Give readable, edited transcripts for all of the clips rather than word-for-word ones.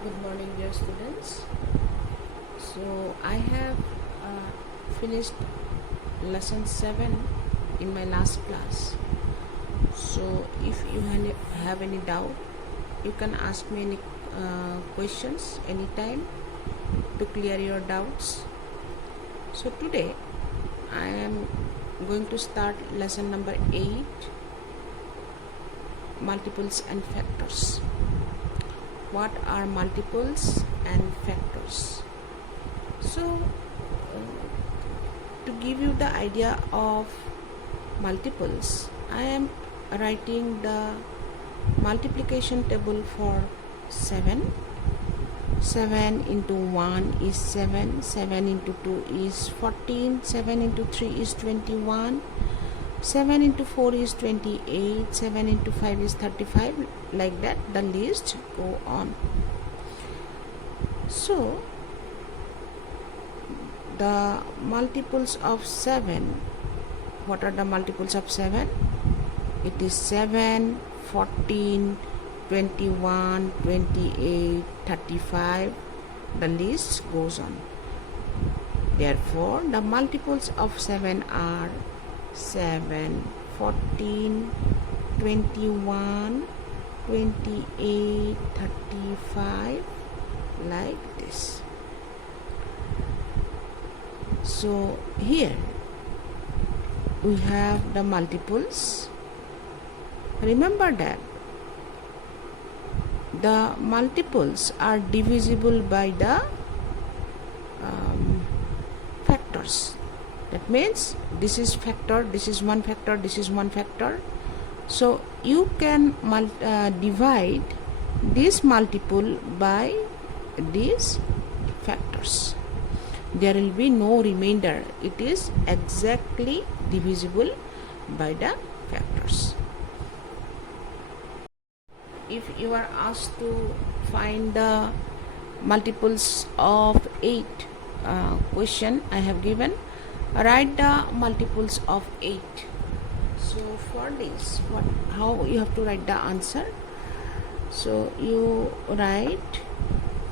Good morning, dear students. So, I have finished lesson 7 in my last class. So, if you have any doubt, you can ask me any questions anytime to clear your doubts. So, today I am going to start lesson number 8, multiples and factors. What are multiples and factors? So, to give you the idea of multiples, I am writing the multiplication table for 7. 7 into 1 is 7, 7 into 2 is 14, 7 into 3 is 21, 7 into 4 is 28, 7 into 5 is 35, like that the list go on. So, the multiples of 7, what are the multiples of 7? It is 7, 14, 21, 28, 35, the list goes on. Therefore, the multiples of 7 are 7, 14, 21, 28, 35, like this. So, here we have the multiples. Remember that the multiples are divisible by the factors. That means this is factor, this is one factor, this is one factor. So you can divide this multiple by these factors. There will be no remainder. It is exactly divisible by the factors. If you are asked to find the multiples of 8 question I have given, write the multiples of 8. So for this, how you have to write the answer? So you write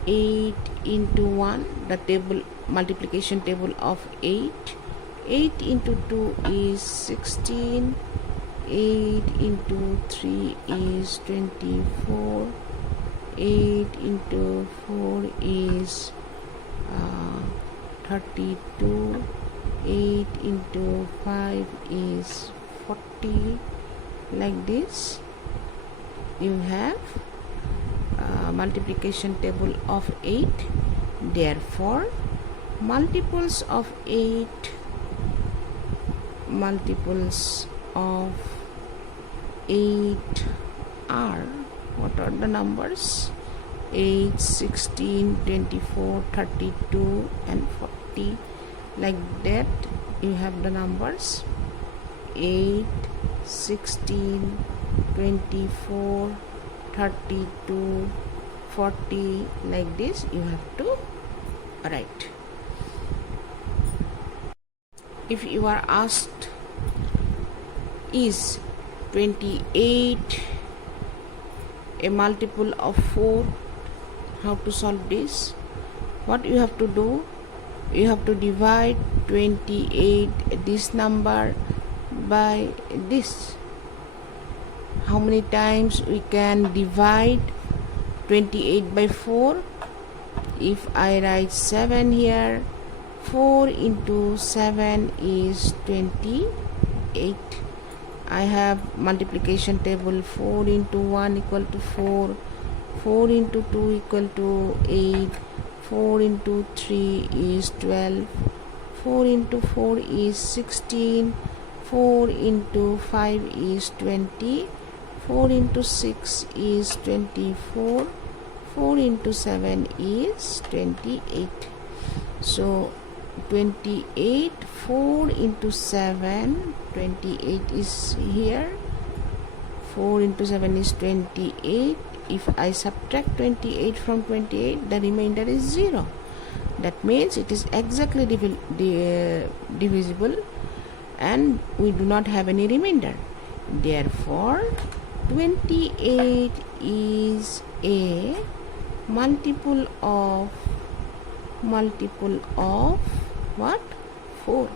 8 into 1, the table multiplication table of 8. 8 into 2 is 16. 8 into 3 is 24. 8 into 4 is 32. 8 into 5 is 40. Like this, you have multiplication table of 8. Therefore, multiples of 8 are, what are the numbers? 8, 16, 24, 32 and 40. Like that you have the numbers 8, 16, 24, 32, 40. Like this you have to write. If you are asked, is 28 a multiple of 4, how to solve this? What you have to do? You have to divide 28, this number, by this. How many times we can divide 28 by 4? If I write 7 here, 4 into 7 is 28. I have multiplication table 4 into 1 equal to 4, 4 into 2 equal to 8, 4 into 3 is 12, 4 into 4 is 16, 4 into 5 is 20, 4 into 6 is 24, 4 into 7 is 28. So 28, 4 into 7, 28 is here, 4 into 7 is 28. If I subtract 28 from 28, the remainder is 0. That means it is exactly divisible and we do not have any remainder. Therefore 28 is a multiple of what? 4.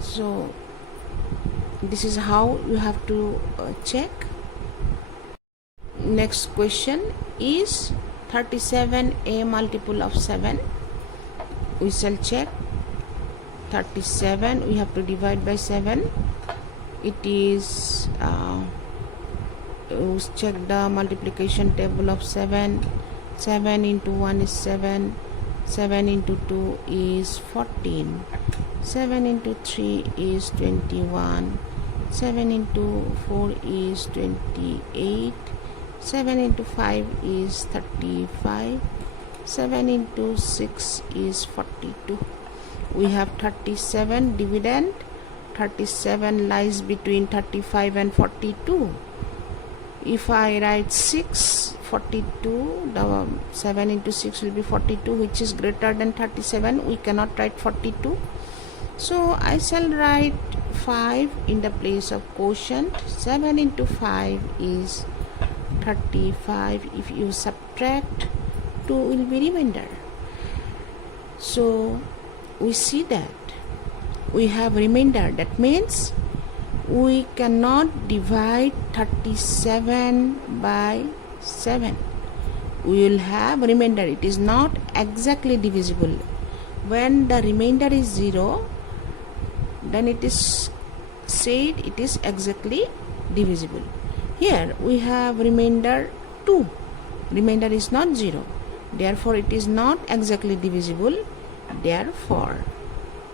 So this is how you have to check. Next question is 37 a multiple of 7. We shall check. 37 we have to divide by 7. It is we check the multiplication table of 7. 7 into 1 is 7. 7 into 2 is 14. 7 into 3 is 21. 7 into 4 is 28. 7 into 5 is 35. 7 into 6 is 42. We have 37 dividend. 37 lies between 35 and 42. If I write 6, 42, the 7 into 6 will be 42, which is greater than 37. We cannot write 42. So I shall write 5 in the place of quotient. 7 into 5 is 35. If you subtract, 2 will be remainder. So we see that we have remainder. That means we cannot divide 37 by 7. We will have remainder. It is not exactly divisible. When the remainder is 0, then it is said it is exactly divisible. Here we have remainder 2. Remainder is not 0. Therefore it is not exactly divisible. Therefore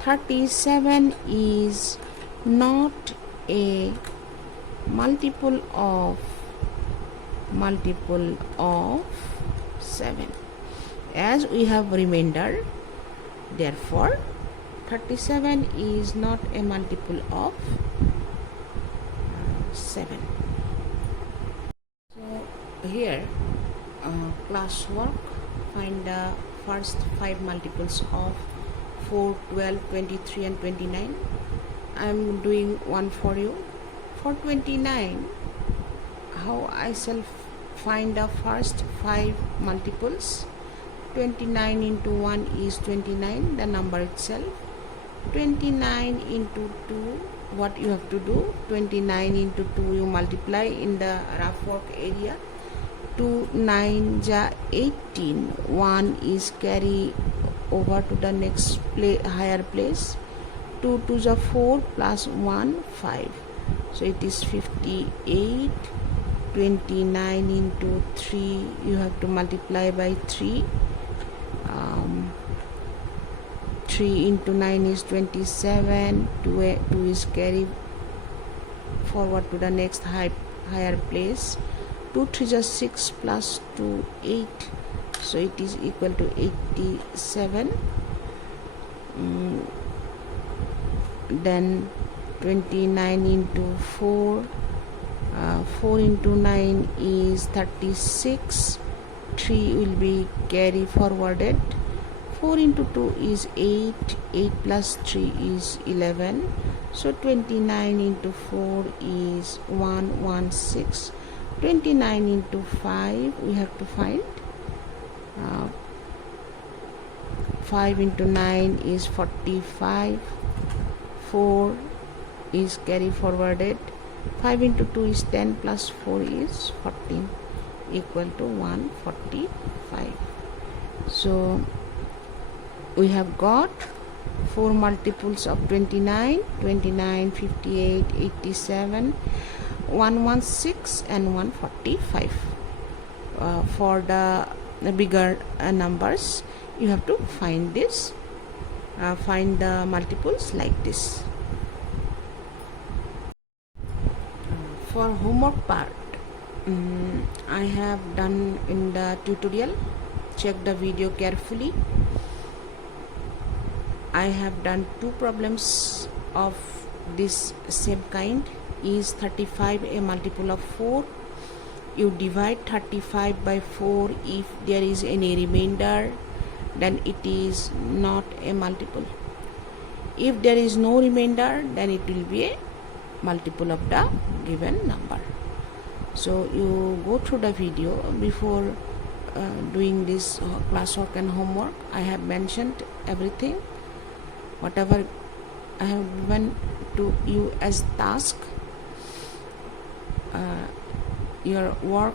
37 is not a multiple of 7. As we have remainder, therefore 37 is not a multiple of 7. So here classwork, find the first 5 multiples of 4, 12, 23 and 29. I am doing one for you. For 29, how I shall find the first 5 multiples? 29 into 1 is 29, the number itself. 29 into 2, what you have to do? 29 into 2 you multiply in the rough work area. 2 9 ja 18. 1 is carry over to the next higher place. 2 2 ja 4 plus 1 5. So it is 58. 29 into 3 you have to multiply by 3. 3 into 9 is 27. 2 is carried forward to the next higher place. 2 3 is 6 plus 2 8. So it is equal to 87. Then 29 into 4. 4 into 9 is 36. 3 will be carry forwarded. 4 into 2 is 8. 8 plus 3 is 11. So 29 into 4 is 116. 29 into 5 we have to find. 5 into 9 is 45. 4 is carry forwarded. 5 into 2 is 10 plus 4 is 14, equal to 145. So we have got 4 multiples of 29, 29, 58, 87, 116 and 145. For the bigger numbers, you have to find this, find the multiples like this. For homework part, I have done in the tutorial. Check the video carefully. I have done 2 problems of this same kind. Is 35 a multiple of 4? You divide 35 by 4. If there is any remainder, then it is not a multiple. If there is no remainder, then it will be a multiple of the given number. So you go through the video before doing this classwork and homework. I have mentioned everything, whatever I have given to you as task. Your work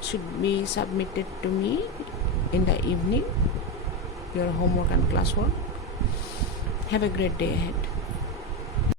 should be submitted to me in the evening, your homework and classwork. Have a great day ahead.